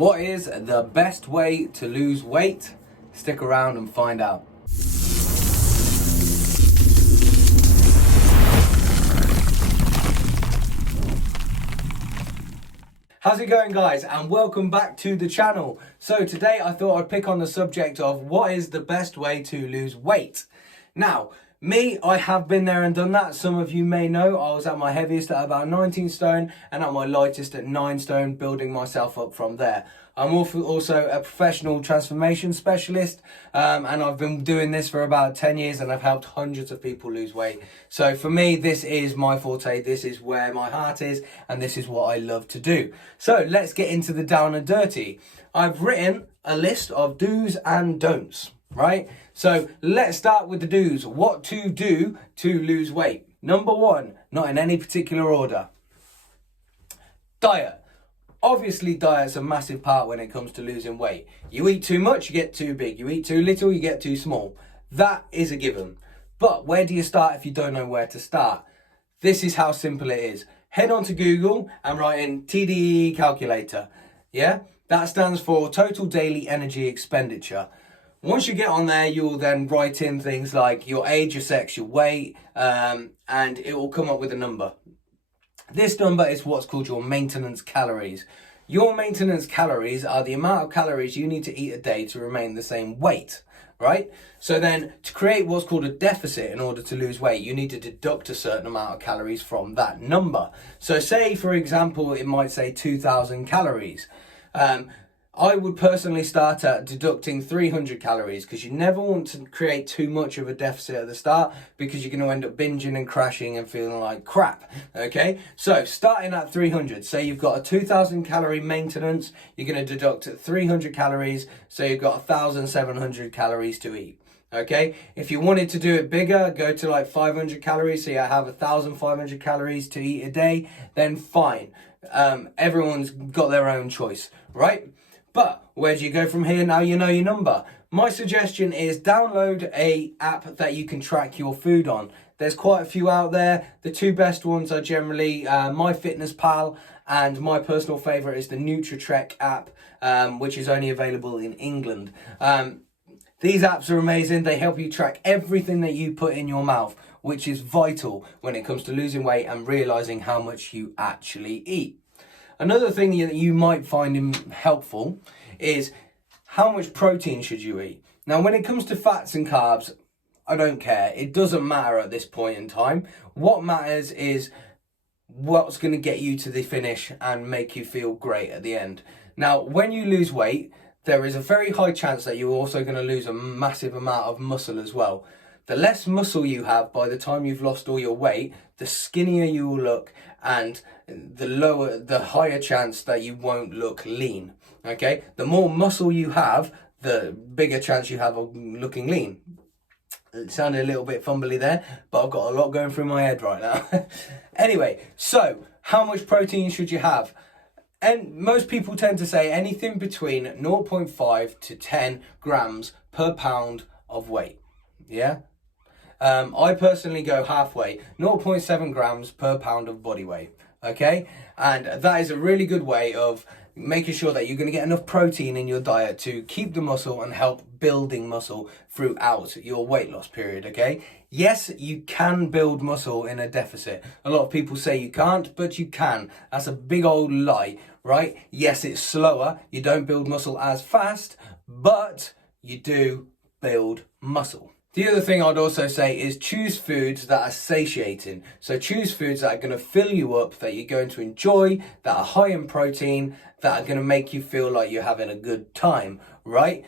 What is the best way to lose weight? Stick around and find out. How's it going, guys, and welcome back to the channel. So today I thought I'd pick on the subject of what is the best way to lose weight. Now, I have been there and done that. Some of you may know I was at my heaviest at about 19 stone and at my lightest at 9 stone, building myself up from there. I'm also a professional transformation specialist, and I've been doing this for about 10 years and I've helped hundreds of people lose weight. So for me, this is my forte, this is where my heart is, and this is what I love to do. So let's get into the down and dirty. I've written a list of do's and don'ts. Right? So let's start with the do's. What to do to lose weight. Number one, not in any particular order. Diet. Obviously, diet's a massive part when it comes to losing weight. You eat too much, you get too big. You eat too little, you get too small. That is a given. But where do you start if you don't know where to start? This is how simple it is. Head on to Google and write in TDE calculator. Yeah? That stands for total daily energy expenditure. Once you get on there, you will then write in things like your age, your sex, your weight, and it will come up with a number. This number is what's called your maintenance calories. Your maintenance calories are the amount of calories you need to eat a day to remain the same weight, right? So then to create what's called a deficit in order to lose weight, you need to deduct a certain amount of calories from that number. So say, for example, it might say 2,000 calories. I would personally start at deducting 300 calories because you never want to create too much of a deficit at the start because you're going to end up binging and crashing and feeling like crap. Okay, so starting at 300, say you've got a 2,000 calorie maintenance, you're going to deduct 300 calories, so you've got 1,700 calories to eat. Okay, if you wanted to do it bigger, go to like 500 calories, so you have 1,500 calories to eat a day, then fine. Everyone's got their own choice, right? But where do you go from here now you know your number? My suggestion is download a app that you can track your food on. There's quite a few out there. The two best ones are generally MyFitnessPal, and my personal favourite is the NutriTrek app, which is only available in England. These apps are amazing. They help you track everything that you put in your mouth, which is vital when it comes to losing weight and realising how much you actually eat. Another thing that you might find helpful is how much protein should you eat. Now, when it comes to fats and carbs, I don't care. It doesn't matter at this point in time. What matters is what's going to get you to the finish and make you feel great at the end. Now, when you lose weight, there is a very high chance that you're also going to lose a massive amount of muscle as well. The less muscle you have by the time you've lost all your weight, the skinnier you will look, and the higher chance that you won't look lean. Okay? The more muscle you have, the bigger chance you have of looking lean. It sounded a little bit fumbly there, but I've got a lot going through my head right now. Anyway, so how much protein should you have? And most people tend to say anything between 0.5 to 10 grams per pound of weight. Yeah? I personally go halfway, 0.7 grams per pound of body weight, okay? And that is a really good way of making sure that you're going to get enough protein in your diet to keep the muscle and help building muscle throughout your weight loss period, okay? Yes, you can build muscle in a deficit. A lot of people say you can't, but you can. That's a big old lie, right? Yes, it's slower. You don't build muscle as fast, but you do build muscle. The other thing I'd also say is choose foods that are satiating. So choose foods that are going to fill you up, that you're going to enjoy, that are high in protein, that are going to make you feel like you're having a good time, right?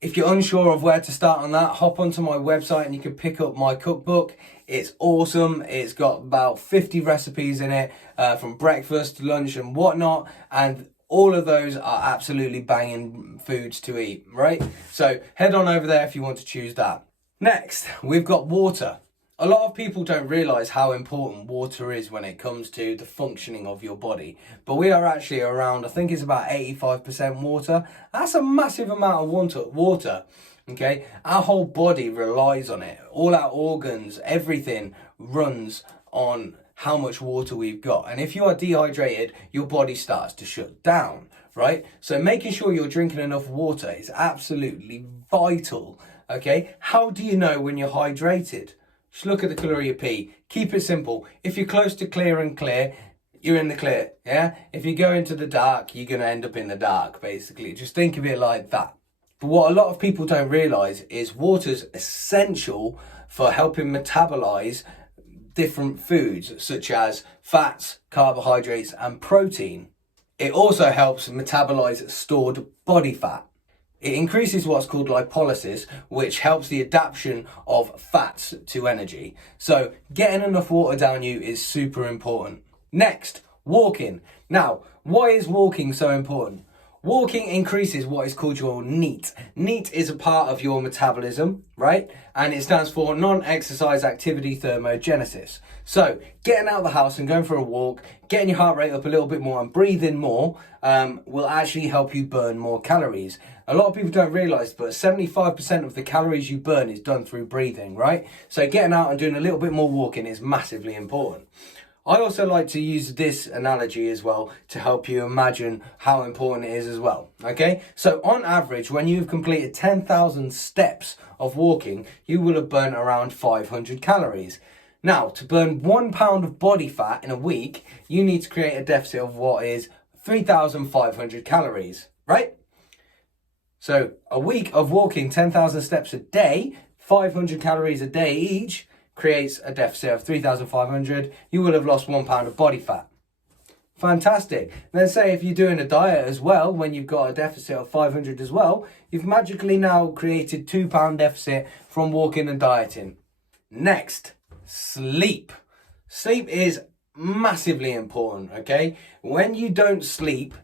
If you're unsure of where to start on that, hop onto my website and you can pick up my cookbook. It's awesome. It's got about 50 recipes in it, from breakfast, lunch and whatnot. And all of those are absolutely banging foods to eat, right? So head on over there if you want to choose that. Next, we've got water. A lot of people don't realise how important water is when it comes to the functioning of your body. But we are actually around, I think it's about 85% water. That's a massive amount of water, okay? Our whole body relies on it. All our organs, everything runs on how much water we've got. And if you are dehydrated, your body starts to shut down, right? So making sure you're drinking enough water is absolutely vital, okay? How do you know when you're hydrated? Just look at the colour of your pee. Keep it simple. If you're close to clear and clear, you're in the clear, yeah? If you go into the dark, you're going to end up in the dark, basically. Just think of it like that. But what a lot of people don't realise is water's essential for helping metabolise different foods, such as fats, carbohydrates, and protein. It also helps metabolize stored body fat. It increases what's called lipolysis, which helps the adaptation of fats to energy. So getting enough water down you is super important. Next, walking. Now, why is walking so important? Walking increases what is called your NEAT. NEAT is a part of your metabolism, right? And it stands for non-exercise activity thermogenesis. So getting out of the house and going for a walk, getting your heart rate up a little bit more and breathing more will actually help you burn more calories. A lot of people don't realise, but 75% of the calories you burn is done through breathing, right? So getting out and doing a little bit more walking is massively important. I also like to use this analogy as well to help you imagine how important it is as well, okay? So on average, when you've completed 10,000 steps of walking, you will have burnt around 500 calories. Now, to burn 1 pound of body fat in a week, you need to create a deficit of what is 3,500 calories, right? So a week of walking 10,000 steps a day, 500 calories a day each, creates a deficit of 3,500, you will have lost 1 pound of body fat. Fantastic. Then say if you're doing a diet as well, when you've got a deficit of 500 as well, you've magically now created 2 pound deficit from walking and dieting. Next, sleep. Sleep is massively important, okay? When you don't sleep,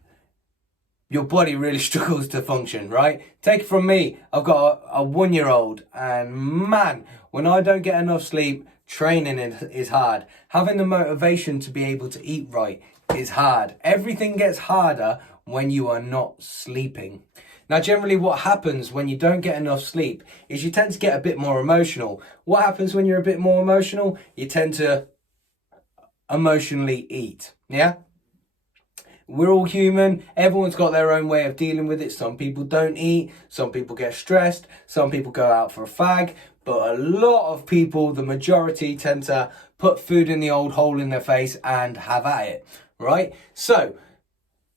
your body really struggles to function, right? Take it from me, I've got a 1-year-old, and man, when I don't get enough sleep, training is hard. Having the motivation to be able to eat right is hard. Everything gets harder when you are not sleeping. Now, generally what happens when you don't get enough sleep is you tend to get a bit more emotional. What happens when you're a bit more emotional? You tend to emotionally eat, yeah? We're all human. Everyone's got their own way of dealing with it. Some people don't eat. Some people get stressed. Some people go out for a fag. But a lot of people, the majority, tend to put food in the old hole in their face and have at it, right? So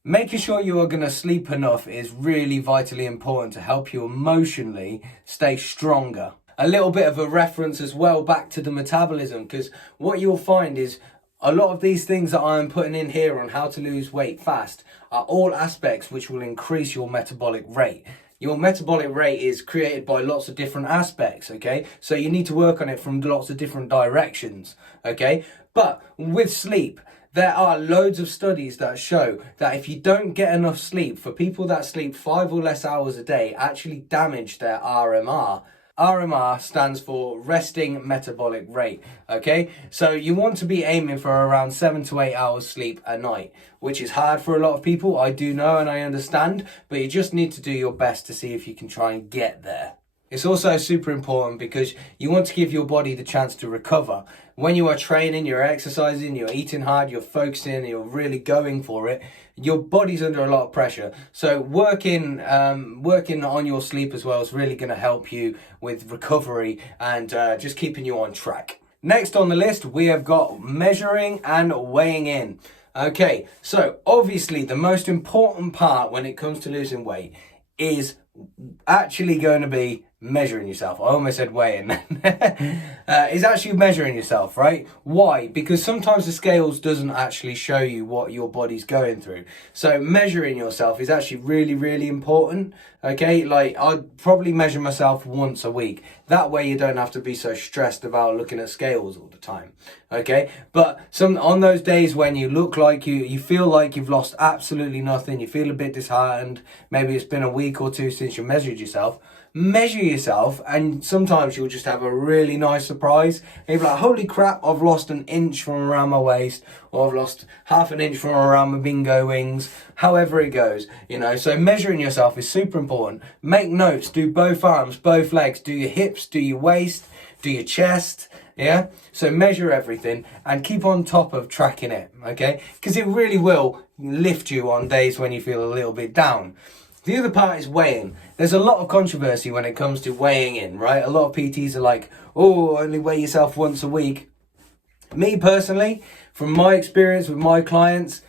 making sure you are going to sleep enough is really vitally important to help you emotionally stay stronger. A little bit of a reference as well back to the metabolism, because what you'll find is a lot of these things that I'm putting in here on how to lose weight fast are all aspects which will increase your metabolic rate. Your metabolic rate is created by lots of different aspects, okay? So you need to work on it from lots of different directions, okay? But with sleep, there are loads of studies that show that if you don't get enough sleep, for people that sleep 5 or less hours a day, actually damage their RMR. RMR stands for resting metabolic rate, okay? So you want to be aiming for around 7 to 8 hours sleep a night, which is hard for a lot of people. I do know and I understand, but you just need to do your best to see if you can try and get there. It's also super important because you want to give your body the chance to recover. When you are training, you're exercising, you're eating hard, you're focusing, you're really going for it, your body's under a lot of pressure. So working on your sleep as well is really going to help you with recovery and just keeping you on track. Next on the list, we have got measuring and weighing in. Okay, so obviously the most important part when it comes to losing weight is actually going to be measuring yourself. I almost said weighing. Is actually measuring yourself, right? Why? Because sometimes the scales doesn't actually show you what your body's going through. So measuring yourself is actually really, really important. Okay, like I'd probably measure myself once a week. That way you don't have to be so stressed about looking at scales all the time. Okay, but on those days when you look like you feel like you've lost absolutely nothing, you feel a bit disheartened, maybe it's been a week or two since you measured yourself, measure yourself, and sometimes you'll just have a really nice surprise. And you'll be like, holy crap, I've lost an inch from around my waist, or I've lost half an inch from around my bingo wings, however it goes, so measuring yourself is super important. Make notes, do both arms, both legs, do your hips, do your waist, do your chest, Yeah, so measure everything and keep on top of tracking it, okay? Because it really will lift you on days when you feel a little bit down. The other part is weighing. There's a lot of controversy when it comes to weighing in, right? A lot of PTs are like, oh, only weigh yourself once a week. Me personally, from my experience with my clients,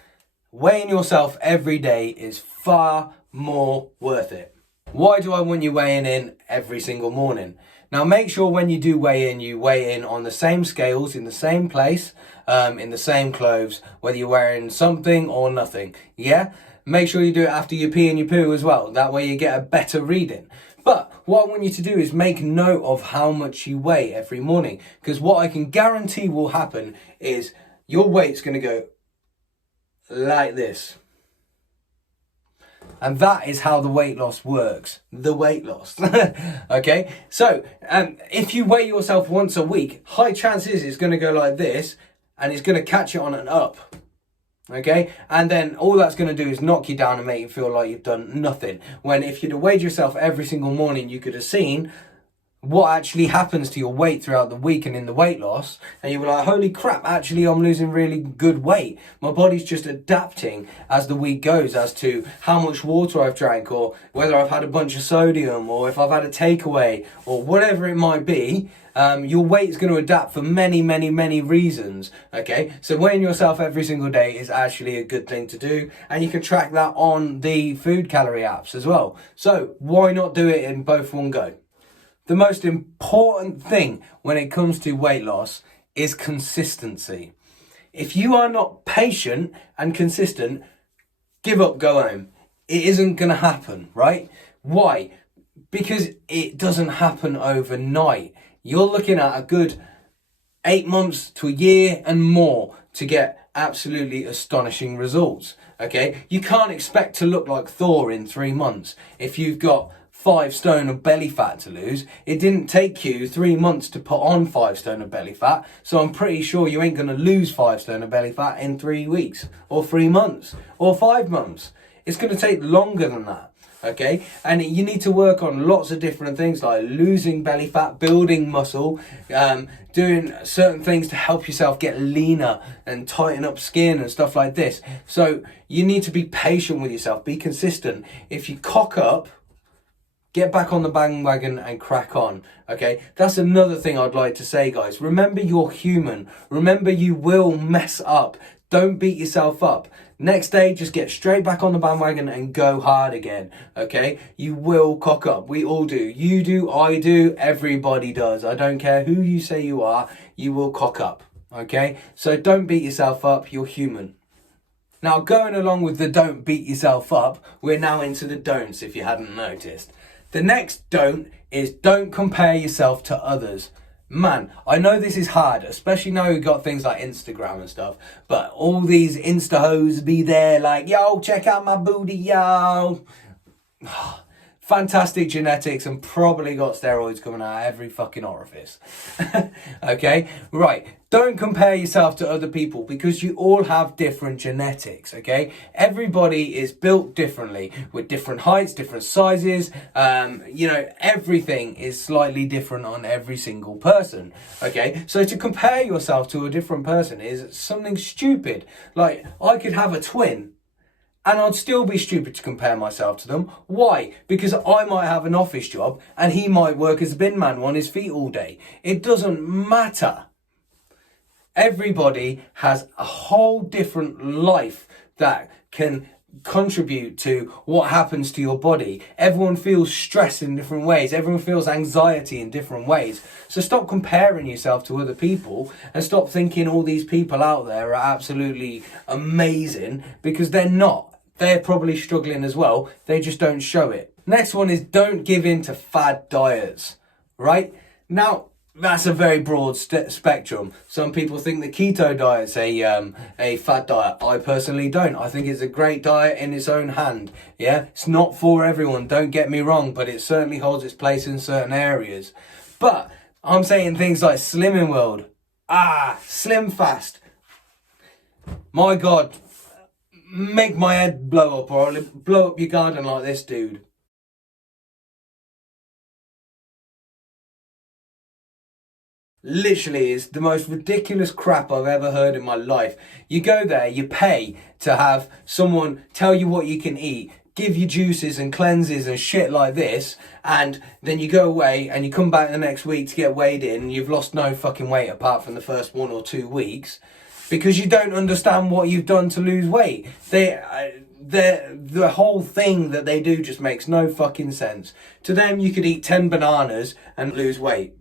weighing yourself every day is far more worth it. Why do I want you weighing in every single morning? Now, make sure when you do weigh in, you weigh in on the same scales, in the same place, in the same clothes, whether you're wearing something or nothing. Yeah? Make sure you do it after you pee and you poo as well. That way you get a better reading. But what I want you to do is make note of how much you weigh every morning. Because what I can guarantee will happen is your weight's going to go like this. And that is how the weight loss works. The weight loss. Okay? So, if you weigh yourself once a week, high chances it's going to go like this, and it's going to catch it on an up. Okay? And then all that's going to do is knock you down and make you feel like you've done nothing. When if you'd have weighed yourself every single morning, you could have seen what actually happens to your weight throughout the week and in the weight loss, and you were like, holy crap, actually I'm losing really good weight. My body's just adapting as the week goes as to how much water I've drank, or whether I've had a bunch of sodium, or if I've had a takeaway, or whatever it might be. Your weight is going to adapt for many, many, many reasons. Okay, so weighing yourself every single day is actually a good thing to do, and you can track that on the food calorie apps as well. So why not do it in both one go? The most important thing when it comes to weight loss is consistency. If you are not patient and consistent, give up, go home. It isn't going to happen, right? Why? Because it doesn't happen overnight. You're looking at a good 8 months to a year and more to get absolutely astonishing results. Okay? You can't expect to look like Thor in 3 months if you've got 5 stone of belly fat to lose. It didn't take you 3 months to put on 5 stone of belly fat, so I'm pretty sure you ain't going to lose 5 stone of belly fat in 3 weeks or 3 months or 5 months. It's going to take longer than that. Okay, and you need to work on lots of different things like losing belly fat, building muscle, doing certain things to help yourself get leaner and tighten up skin and stuff like this. So you need to be patient with yourself, be consistent. If you cock up, get back on the bandwagon and crack on, okay? That's another thing I'd like to say, guys. Remember, you're human. Remember, you will mess up. Don't beat yourself up. Next day, just get straight back on the bandwagon and go hard again, okay? You will cock up. We all do. You do, I do, everybody does. I don't care who you say you are, you will cock up, okay? So don't beat yourself up. You're human. Now, going along with the don't beat yourself up, we're now into the don'ts, if you hadn't noticed. The next don't is don't compare yourself to others. Man, I know this is hard, especially now we've got things like Instagram and stuff, but all these Insta hoes be there like, yo, check out my booty, yo. Fantastic genetics and probably got steroids coming out of every fucking orifice. Okay, right. Don't compare yourself to other people because you all have different genetics, okay? Everybody is built differently with different heights, different sizes. Everything is slightly different on every single person, okay? So to compare yourself to a different person is something stupid. Like, I could have a twin and I'd still be stupid to compare myself to them. Why? Because I might have an office job and he might work as a bin man on his feet all day. It doesn't matter. Everybody has a whole different life that can contribute to what happens to your body. Everyone feels stress in different ways. Everyone feels anxiety in different ways. So stop comparing yourself to other people and stop thinking all these people out there are absolutely amazing, because they're not. They're probably struggling as well. They just don't show it. Next one is don't give in to fad diets, right? Now, that's a very broad spectrum. Some people think the keto diet's a fad diet. I personally don't. I think it's a great diet in its own hand. Yeah, it's not for everyone. Don't get me wrong, but it certainly holds its place in certain areas. But I'm saying things like Slimming World, Slim Fast. My God, make my head blow up, or I'll blow up your garden like this dude. Literally, it's the most ridiculous crap I've ever heard in my life. You go there, you pay to have someone tell you what you can eat, give you juices and cleanses and shit like this, and then you go away and you come back the next week to get weighed in and you've lost no fucking weight apart from the first 1 or 2 weeks because you don't understand what you've done to lose weight. The whole thing that they do just makes no fucking sense. To them, you could eat 10 bananas and lose weight,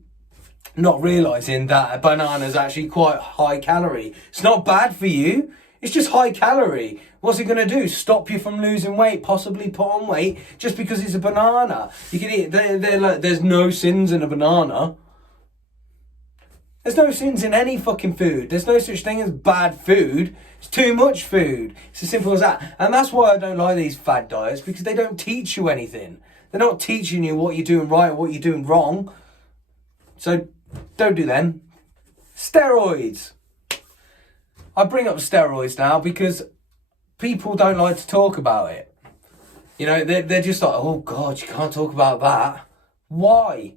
not realising that a banana is actually quite high calorie. It's not bad for you, it's just high calorie. What's it going to do? Stop you from losing weight, possibly put on weight, just because it's a banana? You can eat, there's no sins in a banana. There's no sins in any fucking food. There's no such thing as bad food. It's too much food. It's as simple as that. And that's why I don't like these fad diets, because they don't teach you anything. They're not teaching you what you're doing right or what you're doing wrong. So don't do them. Steroids. I bring up steroids now because people don't like to talk about it. You know, they're just like, oh God, you can't talk about that. Why?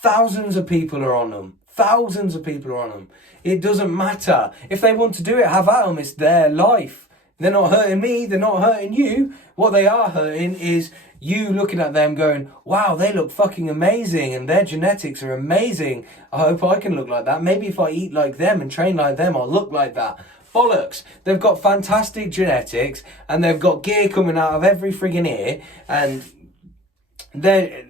Thousands of people are on them. Thousands of people are on them. It doesn't matter. If they want to do it, have at them. It's their life. They're not hurting me. They're not hurting you. What they are hurting is you looking at them going, wow, they look fucking amazing and their genetics are amazing. I hope I can look like that. Maybe if I eat like them and train like them, I'll look like that. Bollocks. They've got fantastic genetics and they've got gear coming out of every friggin' ear and they're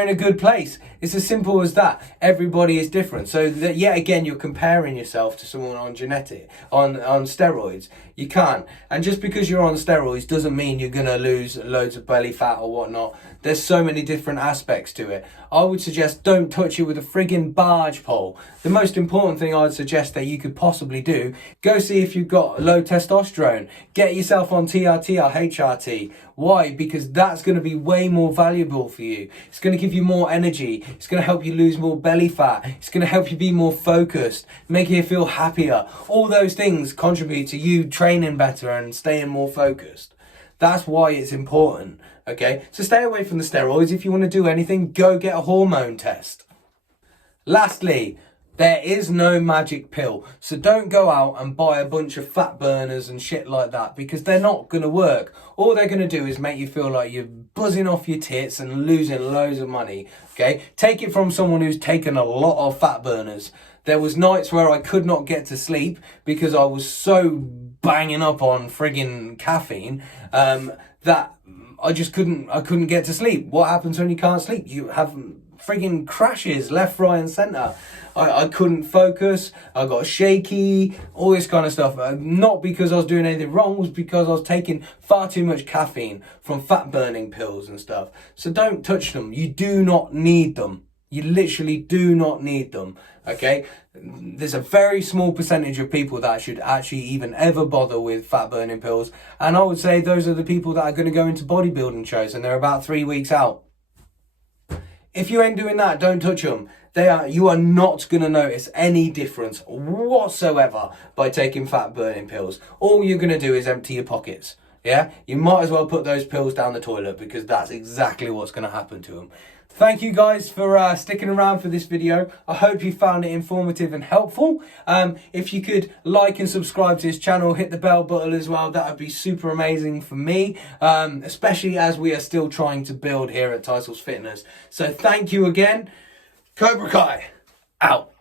in a good place. It's as simple as that. Everybody is different. So that yet again, you're comparing yourself to someone on steroids. You can't. And just because you're on steroids doesn't mean you're going to lose loads of belly fat or whatnot. There's so many different aspects to it. I would suggest don't touch it with a friggin' barge pole. The most important thing I'd suggest that you could possibly do, go see if you've got low testosterone. Get yourself on TRT or HRT. Why? Because that's going to be way more valuable for you. It's going to give you more energy. It's going to help you lose more belly fat. It's going to help you be more focused, make you feel happier. All those things contribute to you training better and staying more focused. That's why it's important, okay? So stay away from the steroids. If you want to do anything, go get a hormone test. Lastly, there is no magic pill. So don't go out and buy a bunch of fat burners and shit like that because they're not going to work. All they're going to do is make you feel like you're buzzing off your tits and losing loads of money, okay? Take it from someone who's taken a lot of fat burners. There was nights where I could not get to sleep because I was so banging up on friggin' caffeine that I couldn't get to sleep. What happens when you can't sleep? You have friggin' crashes left, right and centre. I couldn't focus, I got shaky, all this kind of stuff. Not because I was doing anything wrong, it was because I was taking far too much caffeine from fat burning pills and stuff. So don't touch them. You do not need them. You literally do not need them, okay? There's a very small percentage of people that should actually even ever bother with fat burning pills. And I would say those are the people that are going to go into bodybuilding shows and they're about 3 weeks out. If you ain't doing that, don't touch them. You are not going to notice any difference whatsoever by taking fat burning pills. All you're going to do is empty your pockets. Yeah, you might as well put those pills down the toilet because that's exactly what's going to happen to them. Thank you guys for sticking around for this video. I hope you found it informative and helpful. If you could like and subscribe to this channel, hit the bell button as well, that would be super amazing for me, especially as we are still trying to build here at Titles Fitness. So thank you again. Cobra Kai, out.